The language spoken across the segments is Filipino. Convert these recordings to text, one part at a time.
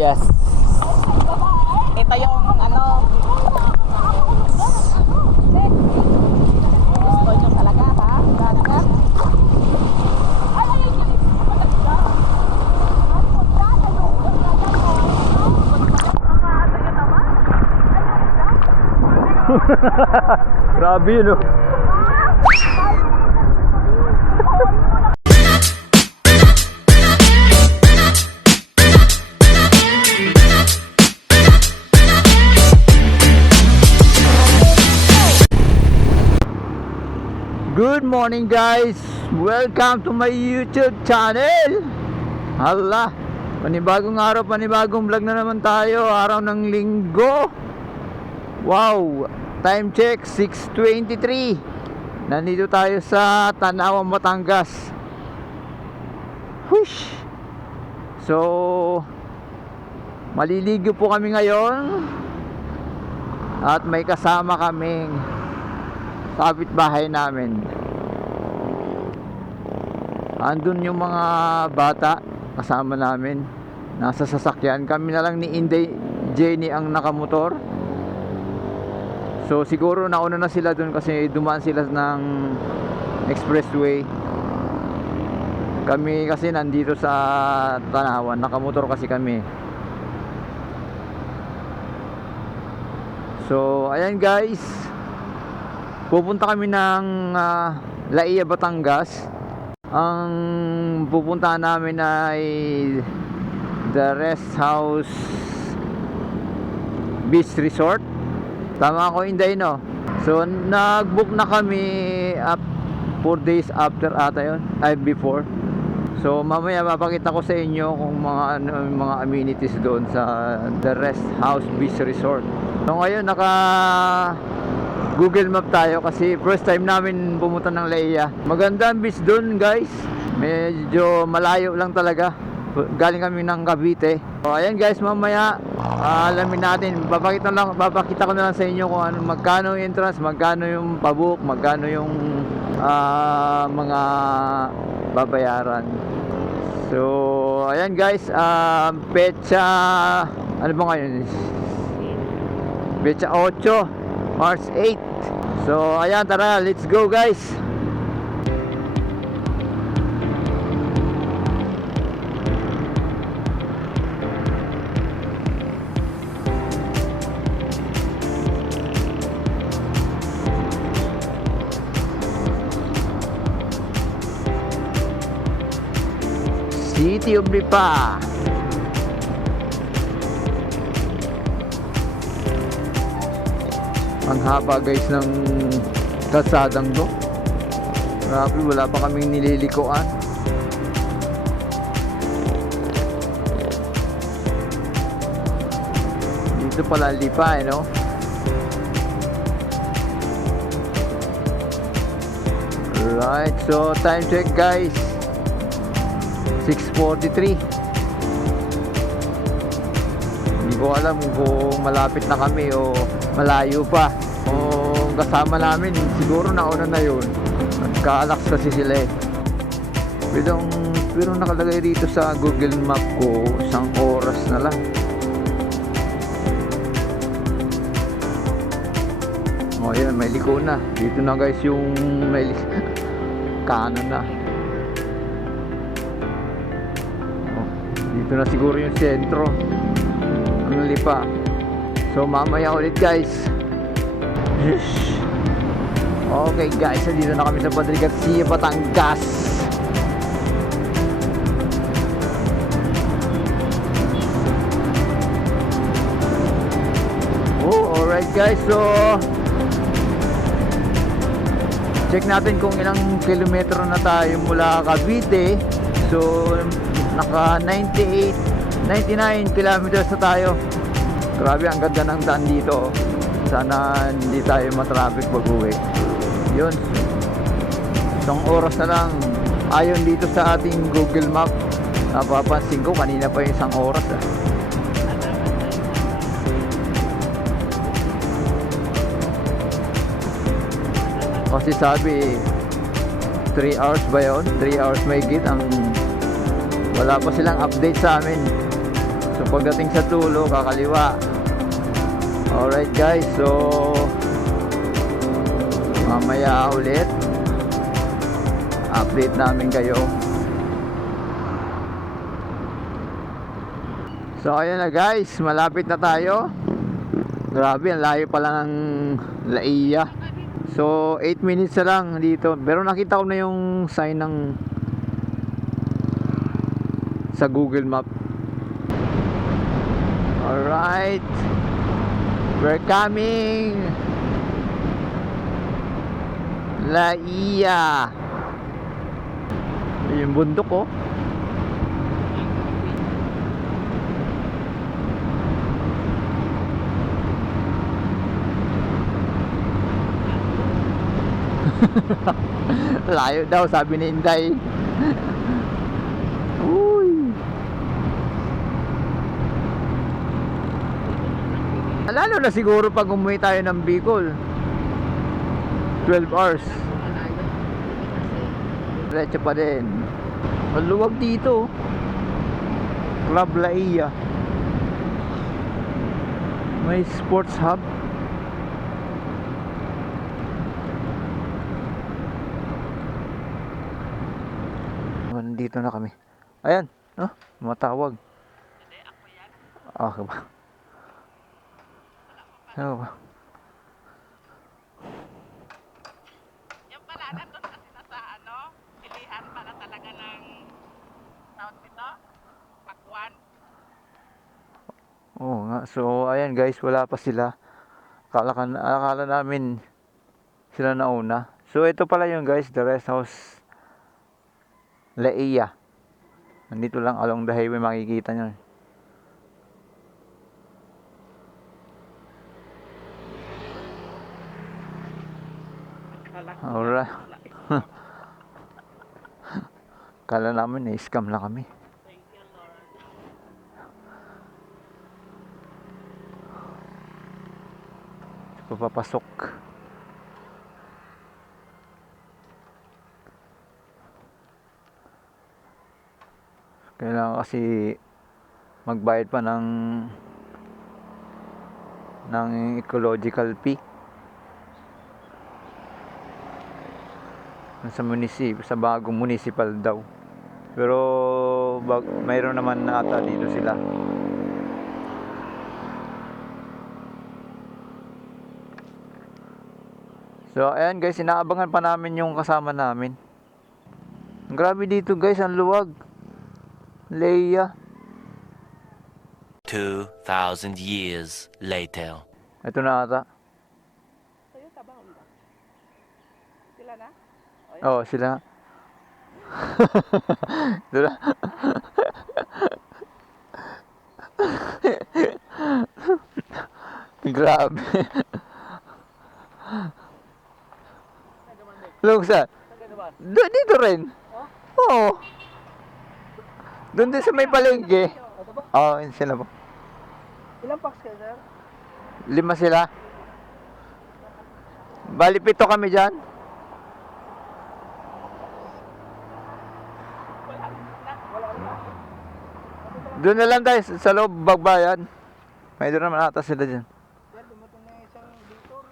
Yes. Ito yung ano. Gusto nyo talaga ha? Ganda. Grabe yun, oh. Good morning, guys. Welcome to my YouTube channel. Hala, panibagong araw, panibagong vlog na naman tayo. Araw ng linggo. Wow, time check 6:23. Nandito tayo sa Tanawan, Batangas. Whoosh. So, maliligo po kami ngayon. At may kasama kaming kapitbahay namin. Andun yung mga bata kasama namin. Nasa sasakyan. Kami na lang ni Inday Jenny ang nakamotor. So siguro nauna na sila dun kasi dumaan sila ng expressway. Kami kasi nandito sa Tanawan. Nakamotor kasi kami. So ayan, guys. Pupunta kami ng Laia, Batangas. Ang pupuntahan namin ay The Rest House Beach Resort. Tama ako, Inday, no? So nag-book na kami 4 days after ata yun, ay before. So mamaya mapakita ko sa inyo kung mga amenities doon sa The Rest House Beach Resort. So ngayon naka Google Map tayo kasi first time namin pumunta ng Laia. Maganda ang beach doon, guys. Medyo malayo lang talaga. Galing kami ng Cavite. So ayan, guys, mamaya alamin natin. Papakita ko na lang sa inyo kung magkano yung entrance, magkano yung pabook, magkano yung mga babayaran. So ayan, guys, petsa ano ba ngayon? Petsa 8 March 8. So ayan, tara, let's go, guys. City of Lipa. Ang haba, guys, ng kalsadang to. Grabe, wala pa kaming nililikuan. Dito pala Lipa, no? Right, so time check, guys, 6:43. Hindi ko alam kung malapit na kami o malayo pa. O kasama namin siguro nauna na yun. Nagka-alax kasi sila eh. Pero nakalagay dito sa Google Map ko 1 oras na lang. O yan, may liko na. Dito na, guys, yung may kanan na. O, dito na siguro yung sentro ng Lipa. So mamaya ulit, guys. Okay, guys, dito na kami sa Padre Garcia, Batangas. Oh, alright, guys. So check natin kung ilang kilometro na tayo mula Cavite. So naka 99 kilometers na tayo. Grabe, ang ganda ng daan dito. Sana hindi tayo matraffic pag-uwi. Yun, 1 oras na lang. Ayon dito sa ating Google Map, napapansin ko kanina pa yung 1 oras. Kasi sabi 3 hours ba yun? 3 hours may git ang wala pa silang update sa amin. So pagdating sa dulo, kakaliwa. Alright guys, so mamaya ulit update namin kayo. So ayun na guys, malapit na tayo. Grabe, ang layo pala ng Laia. So 8 minutes na lang dito. Pero nakita ko na yung sign ng sa Google Map. Alright, we're coming Laia. Yung bundok oh. Layo daw sabi ni Inday. Uy. Lalo na siguro pag umuwi tayo ng Bicol. 12 hours. Diretso pa din. Ang luwag dito. Club Laia. May sports hub. Nandito na kami. Ayan, oh, matawag. Hindi, ako yan. Okay ba? Ano ba? Yung pala, nandun kasi na sa ano, pilihan pala talaga ng tawag nito, pakwan. Oo nga. So, ayan guys, wala pa sila. Akala namin sila nauna. So, ito pala yung guys, the rest house Laia. Nandito lang along the highway makikita nyo. Alright. Kala namin na-scam lang kami. Thank you, Lord. Papapasok. Kailangan kasi magbayad pa ng ecological fee sa sa bagong municipal daw. Pero mayroon naman na ata dito sila. So ayan guys, inaabangan pa namin yung kasama namin. Grabe dito guys, ang luwag. Laia. 2,000 years later. Ito na ata. Sa'yo, tabang ba? Sila na? Oh, sila. Ito na. Grabe. Look saan? Dito rin. Oo. Doon din sa may palengke. Oo, yun sila po. Ilang packs kayo, sir? 5 sila. Bali 7 kami dyan. Doon na lang tayo sa loob bagbayan. May doon naman ata sila dyan. Sir, dumating na isang dito.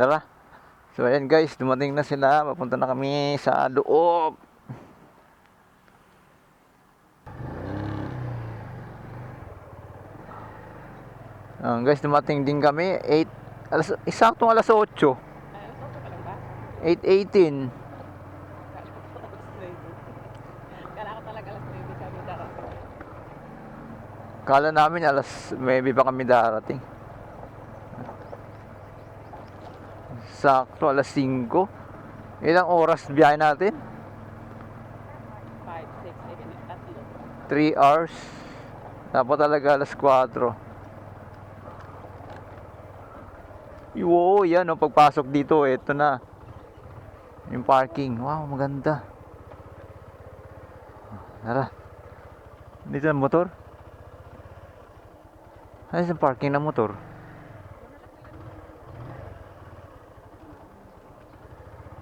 Tara. So ayan guys, dumating na sila. Papunta na kami sa loob. Guys, dumating din kami. Eksaktong alas 8. 8:18. Kala ko talaga alas 9 kami darating. Kala namin maybe pa kami darating. Sakto alas 5. Ilang oras biyahe natin? 5, 6, 7, 3 hours. Dapat talaga alas 4. Yo, yan o, pagpasok dito, ito na yung parking. Wow, maganda. Tara. Dito ang motor. Ano yung parking ng motor?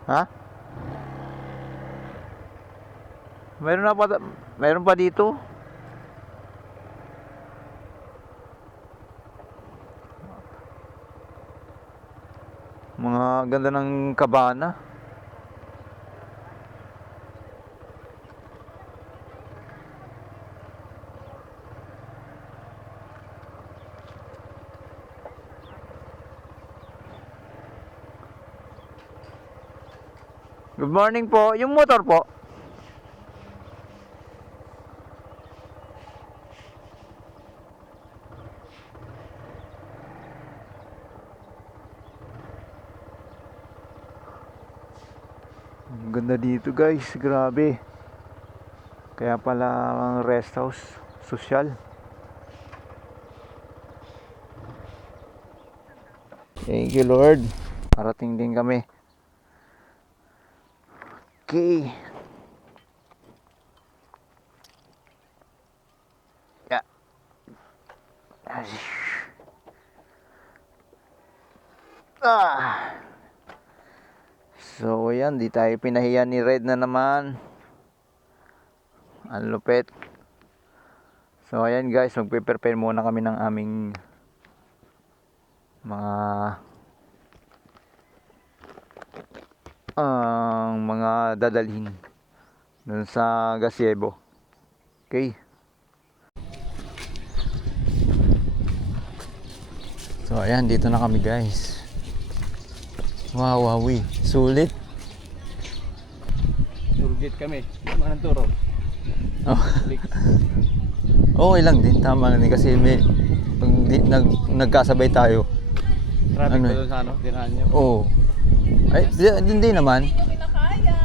Ha? Mayroon pa dito. Mga ganda ng kabana. Good morning po. Yung motor po. Ang ganda dito guys, grabe. Kaya pala ang rest house, social. Thank you Lord. Parating din kami. Okay. Yeah. Ah. So, ayan, di tayo pinahiya ni Red na naman. Ang lupit. So, ayan guys, magpe-prepare muna kami ng aming mga dadalhin dun sa gazebo. Okay. So, ayan, dito na kami guys. Wow, wawi. Sulit. Turgit kami. Manang turo. Oh. Okay lang din, tama lang din kasi may nagkasabay tayo. Traffic Ano pa eh? doon sa ano, tirahan nyo. Oo. Ay, hindi naman. Kinakaya.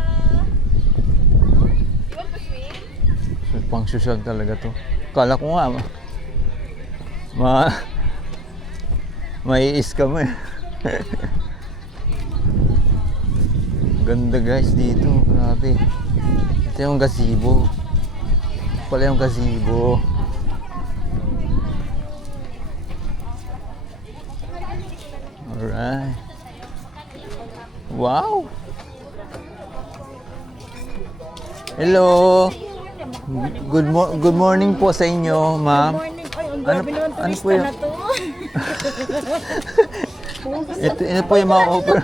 You want to swim? Pang social talaga to. Kala ko nga maiis ka mo eh. Ganda guys dito, grabe. Ito yung gazebo. Pala yung gazebo. Alright. Wow. Hello. Good morning po sa inyo, ma'am. Morning. Ay, ang Ano- grabe naman ano turista po yun? na to. Ito po yung mga offer.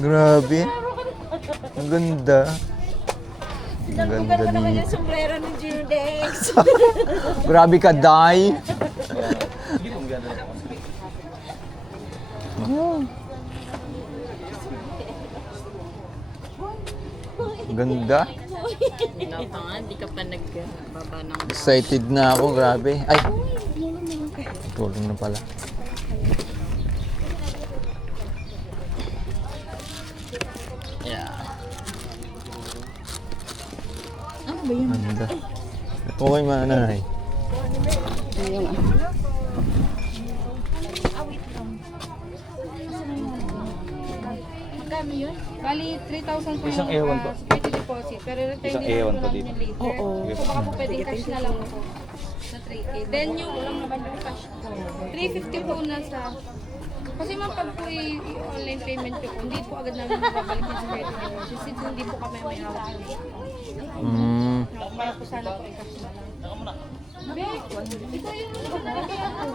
Grabe. Ang ganda. Ang ganda Nagbugal ko naman dito. yung sombrero ni Judex. Grabe ka, Day. Ang ganda. Ito nga, di ka pa nagbaba ng... Excited na ako, grabe. Ay. Tulong na pala. Yeah. Ano ba yun? Ganda. Okay, mananay. Magkano yun? Bali, 3,000 po Isang yung ewan po. security deposit. Pero return Isang din ewan naman po po dito. namin later. Oo. So baka po pwedeng cash na lang po. Na 3K. Then yung lang naman yung cash po. 350 po na sa... Kasi ma'am, pag po i-online payment ko po, hindi po agad namin mababalik yung security deposit. Since hindi po kami may hawak yun. Para po sana po i-cash na lang. Bek, ito yung kaya po.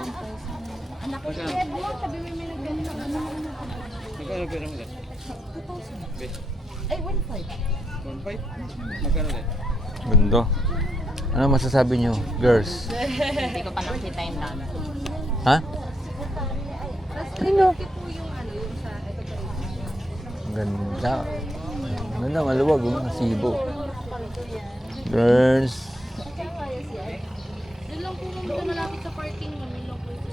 Anak ko, Ed mo, sabi mo may nagganito. Magkano pera mo dyan? Ay, 1.5. 1.5? Magkano dyan? Ganda. Ano masasabi nyo, girls? Hindi ko pa nakita yung dami. Ha? Ano? po yung ano, yung sa ito po. Ganda. Ganda, maluwag. Sibo. Girls. Doon lang po naman na malapit sa parking. Doon lang po yung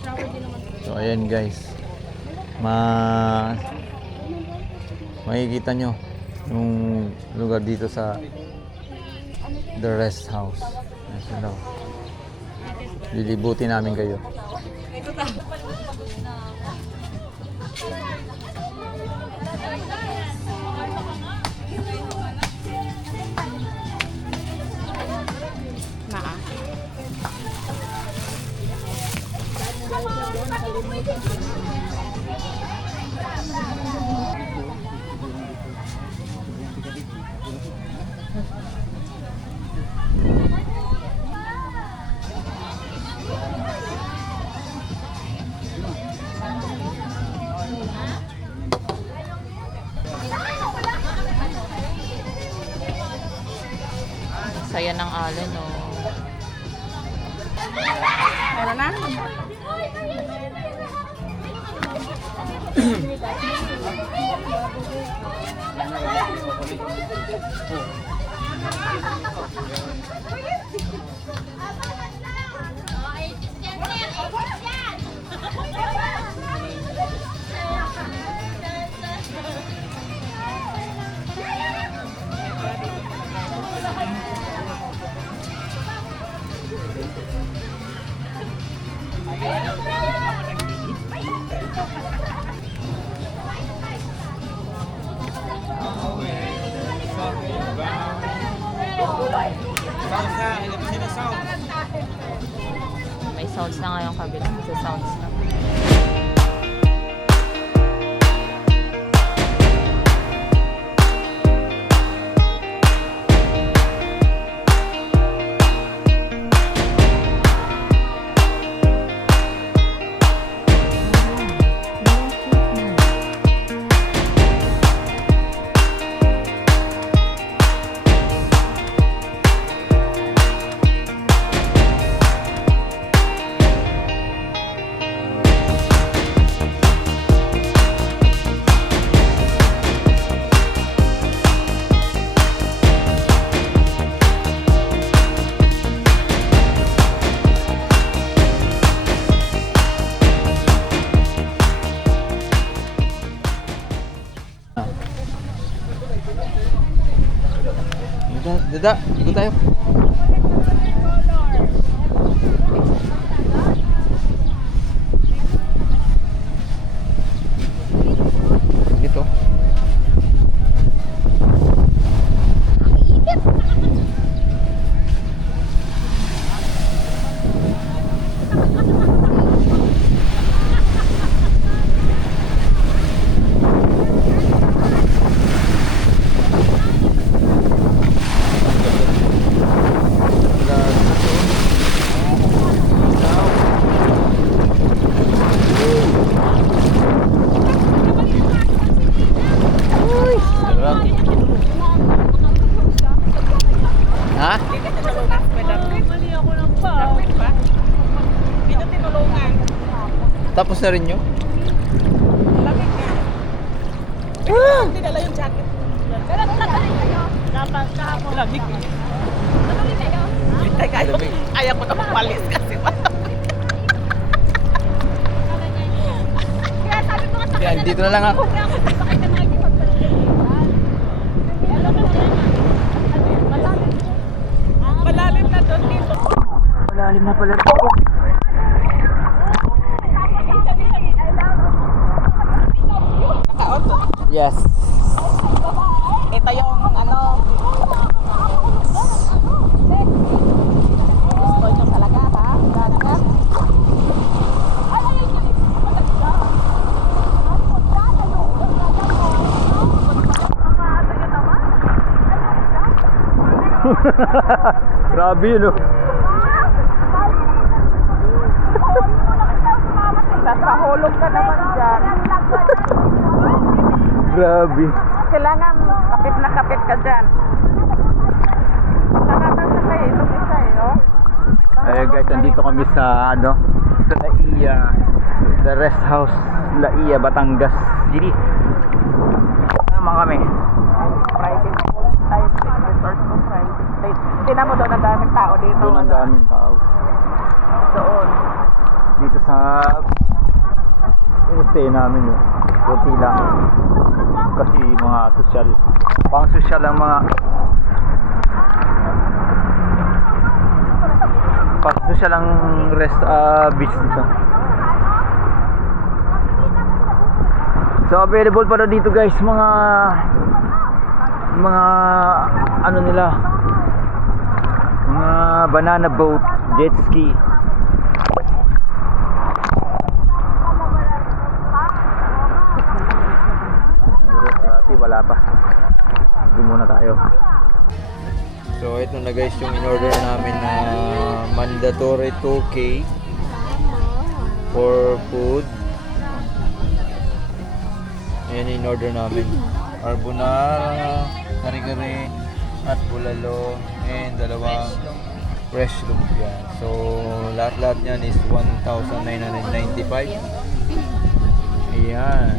shower din naman po. So, ayan guys. Makikita nyo yung lugar dito sa The Rest House. Ayan daw. Lilibutin namin kayo. Saya ng alon, no? Meron na? May sounds na nga yung kabila. Sa sounds na. Dada, ikot tayo. Dito. Ha? Mali ako ng pa. Dito tinulungan. Tapos na rin yun? Lamig nga. Hindi dala yung jacket. Dapat kahapon. Lamig. Lamig kayo? Kaya ko na magpalis kasi kaya sabi ko nga sa Yan, dito na lang ako. malalim na doon dito. Malalim na pala. Yes. Ito yung ano. Gusto nyo talaga ha? Talaga? Grabe yun, oh. Napahulog ka naman dyan. Grabe. Kailangan kapit na kapit ka dyan. Nakakasakay itong isa eh, oh. Ayun guys, nandito kami sa ano, sa Laia, the rest house Laia, Batangas City. Naman kami. Private type resort ko, private. Tingnan mo doon ang daming tao dito. Doon ang wala. daming tao. Doon. Dito sa stay namin, oh. Kunti lang. Kasi mga social, pang social ang mga pang social ang rest beach dito. So available pa na dito guys mga ano nila, mga banana boat, jet ski. So ito na guys yung in-order namin na mandatory 2K for food. Ayan yung in-order namin. Carbonara, kare-kare, at bulalo, and dalawang fresh lumpia. So lahat-lahat niyan is 1,995. Ayan.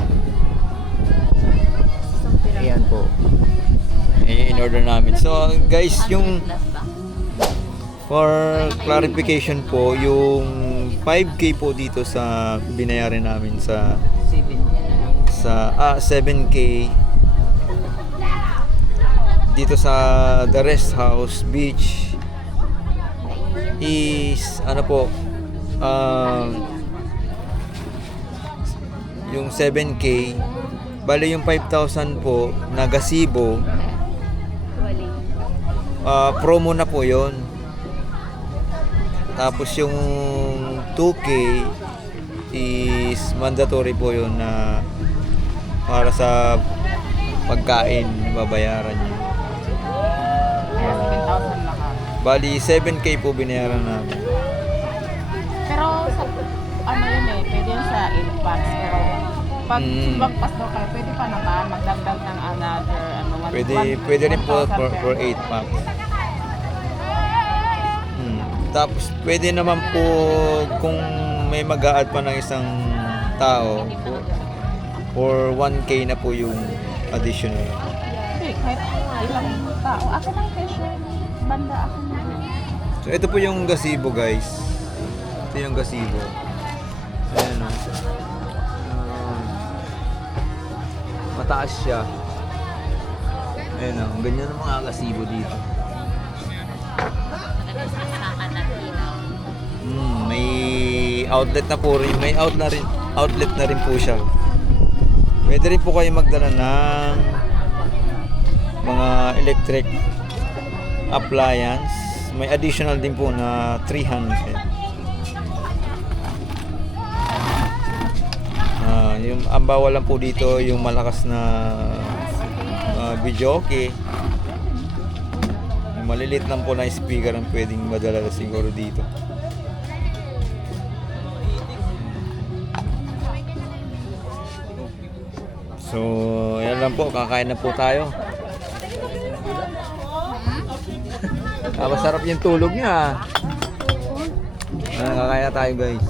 Ayan po. Ayan yung in-order namin. So guys, yung for clarification po, yung 5K po dito sa binayaran namin sa 7K dito sa The Rest House Beach is ano po, yung 7K bali yung 5,000 po na gazebo, promo na po yon. Tapos yung 2K is mandatory po yon na para sa pagkain babayaran niyo. 7,000 lahat. Bali 7K po binayaran namin. Pero sa ano yun eh, pwede yun sa 8 packs. Pero pag magpas daw kayo, pwede pa naman magdagdag ng another ano, Pwede rin po 1,000 for 8 packs. Tapos pwede naman po kung may mag-a-add pa ng isang tao for 1K na po yung additional. Okay, kahit ilang tao. Ako ng cashier, banda ako na. So ito po yung gazebo guys. Ito yung gazebo. Ayan o. Mataas siya. Ayan o. Ganyan ang mga gazebo dito. May outlet na po rin. May outlet na rin po siya. Pwede rin po kayo magdala ng mga electric appliance. May additional din po na 300. Yung ang bawal lang po dito yung malakas na video okay. Yung malilit lang po na speaker ang pwedeng madala siguro dito. So, yan lang po, kakain na po tayo. Masarap yung tulog niya. Kakain na tayo guys.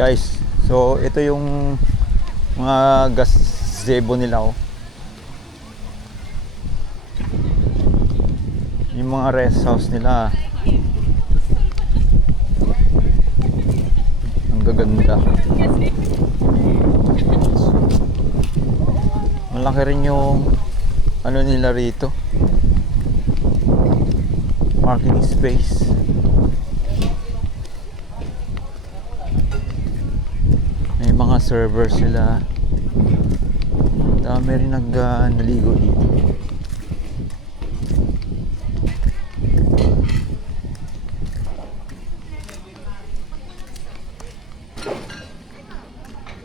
Guys, so ito yung mga gazebo nila oh. Yung mga rest house nila. Ang gaganda. Malaki rin yung ano nila rito, parking space. May mga servers sila. Dami rin naligo dito.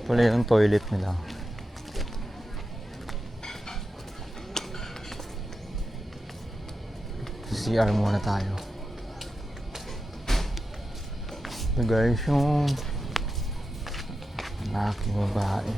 Pala yung toilet nila. CR muna tayo. So guys, yung aking babae.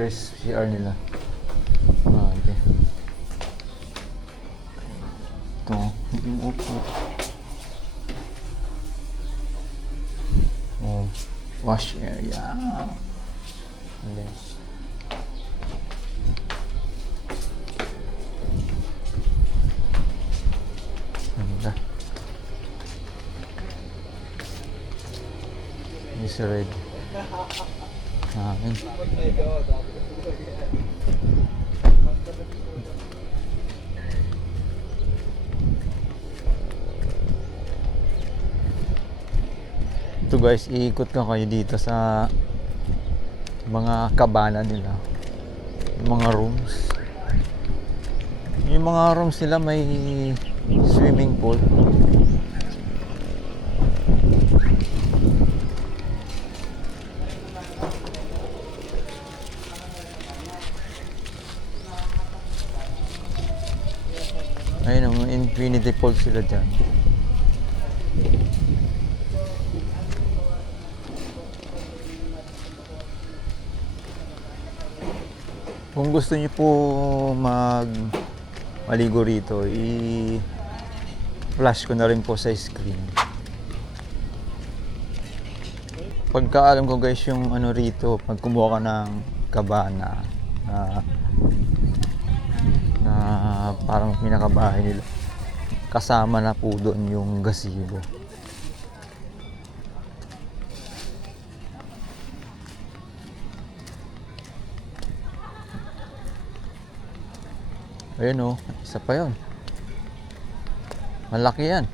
Guys, CR nila. Okay. Ito, yung upo. Oh, wash area. And then, ganda. This red. Amin. Ito guys, iikot ka kayo dito sa mga kabana nila, yung mga rooms. Yung mga rooms nila may swimming pool. Ayun, may infinity pool sila dyan. Kung gusto niyo po maligo rito, i-flash ko na rin po sa screen. Pagkaalam ko guys, yung ano rito, pag kumuha ka ng kabana na parang pinakabahay nila, kasama na po doon yung gazebo. Ayun o, isa pa yun. Malaki yan.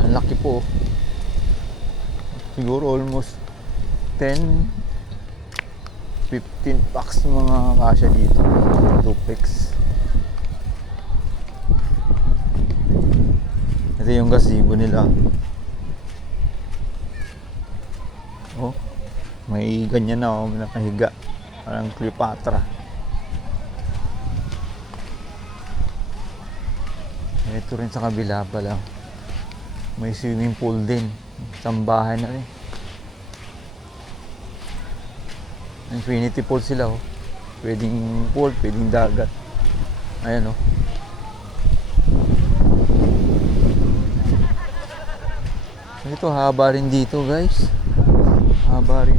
Ang laki po. Siguro almost 10-15 packs mga kasya dito. Duplex. Ito yung gazebo nila. Oh, may ganyan na, may nakahiga. Parang Cleopatra. Ito rin sa kabila pala. May swimming pool din. Sambahan na rin. Infinity pool sila oh. Pwedeng pool, pwedeng dagat. Ayan oh. Ito, haba rin dito guys. Haba rin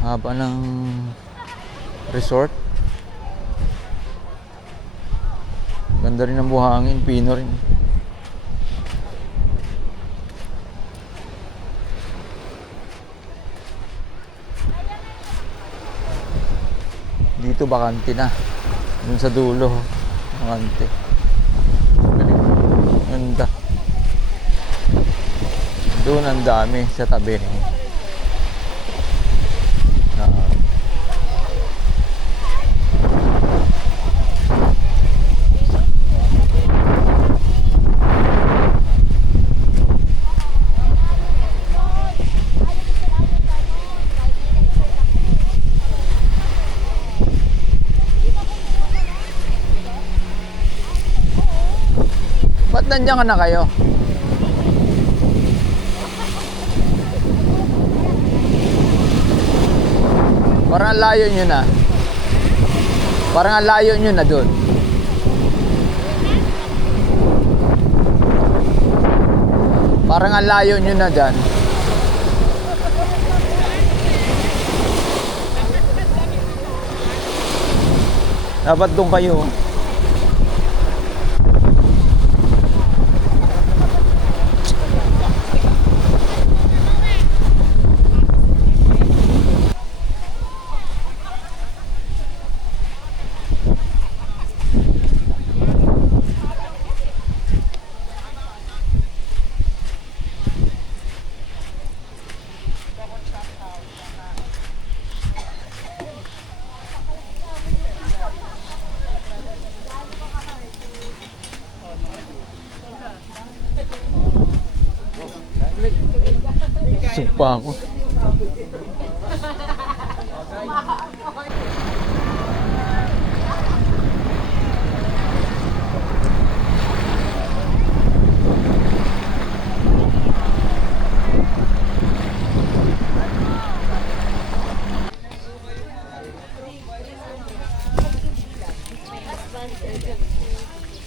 haba ng resort. Ganda rin ng buhangin, pino rin. Dito bakante na. Dun sa dulo, bakante. Ganda. Doon ang dami sa tabi. Ba't nandiyan ka na kayo? Parang ang layo nyo na. Parang ang layo nyo na dun. Parang ang layo nyo na dyan. Dapat doon kayo. Supa ako.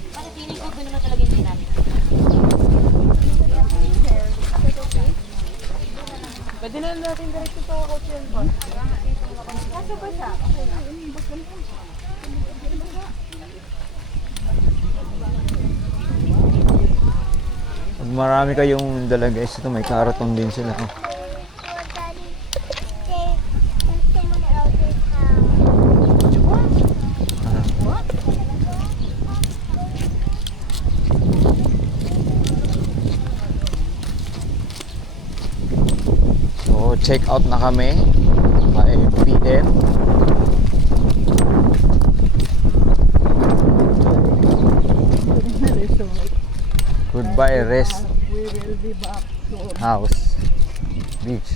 Bakit feeling ko gano'n na talaga yung dynamic? Pwede na natin diretso sa kotse yan po. Kaso ba siya? Okay na. Pag marami kayong dala guys, ito may karaton din sila. Oh. So, check out na kami. 5 PM. Goodbye rest house beach.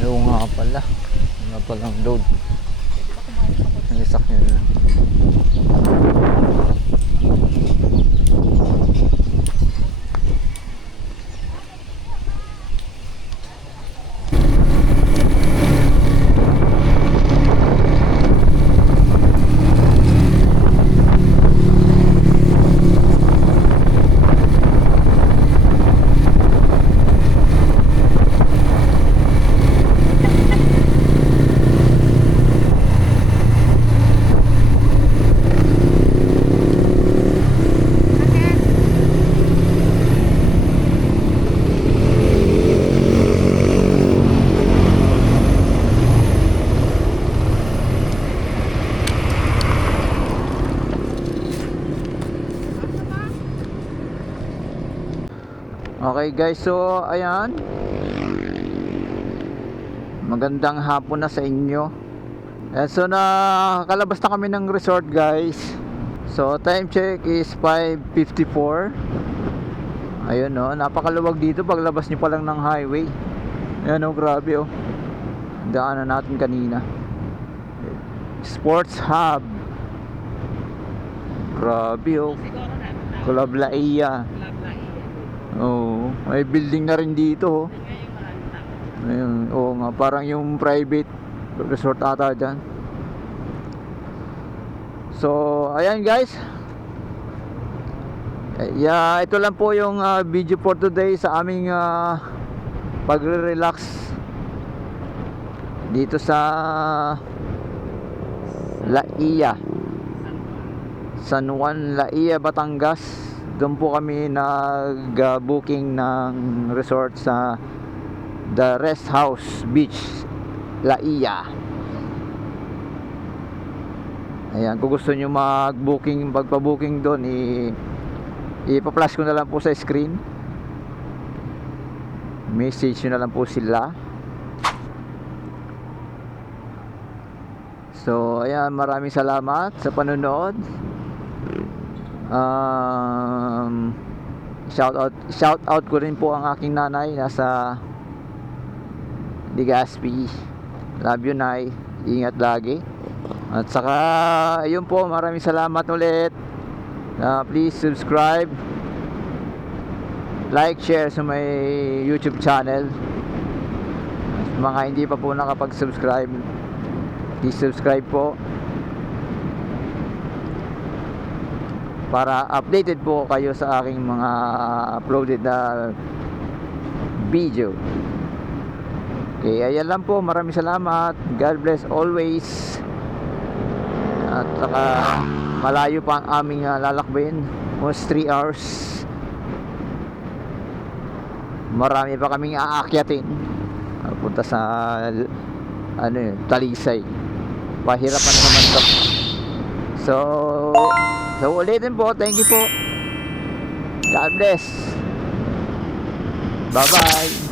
Yung nga pala. Yung nga palang load. Nalisak nyo na. Okay guys, so ayan. Magandang hapon na sa inyo. So nakakalabas na kami ng resort guys. So time check is 5:54. Ayun no, napakaluwag dito paglabas nyo pa lang ng highway. Ayan oh, grabe oh. Daanan natin kanina. Sports Hub. Grabe oh. Club Laia. Oh, may building na rin dito. Ayun, oo nga, parang yung private resort ata dyan. So, ayan guys. Yeah, ito lang po yung video for today sa aming pagre-relax dito sa Laia, San Juan, Laia, Batangas. doon po kami nag-booking ng resort sa The Rest House Beach, La Ia. Ayan, kung gusto nyo mag-booking, pagpa-booking doon, ipa-flash ko na lang po sa screen. Message nyo na lang po sila. So, ayan, maraming salamat sa panonood. Shout out ko rin po ang aking nanay, nasa Legazpi. Love you, Nay. Ingat lagi. At saka, ayun po, maraming salamat ulit. Please subscribe, like, share sa may YouTube channel. Mga hindi pa po nakapag-subscribe, please subscribe po para updated po kayo sa aking mga uploaded na video. Okay, ayan lang po. Maraming salamat. God bless always. At saka malayo pa ang aming lalakbayin, almost 3 hours. Marami pa kaming aakyatin punta sa Talisay. Pahirapan na naman to. So ulitin po. Thank you po. God bless. Bye bye.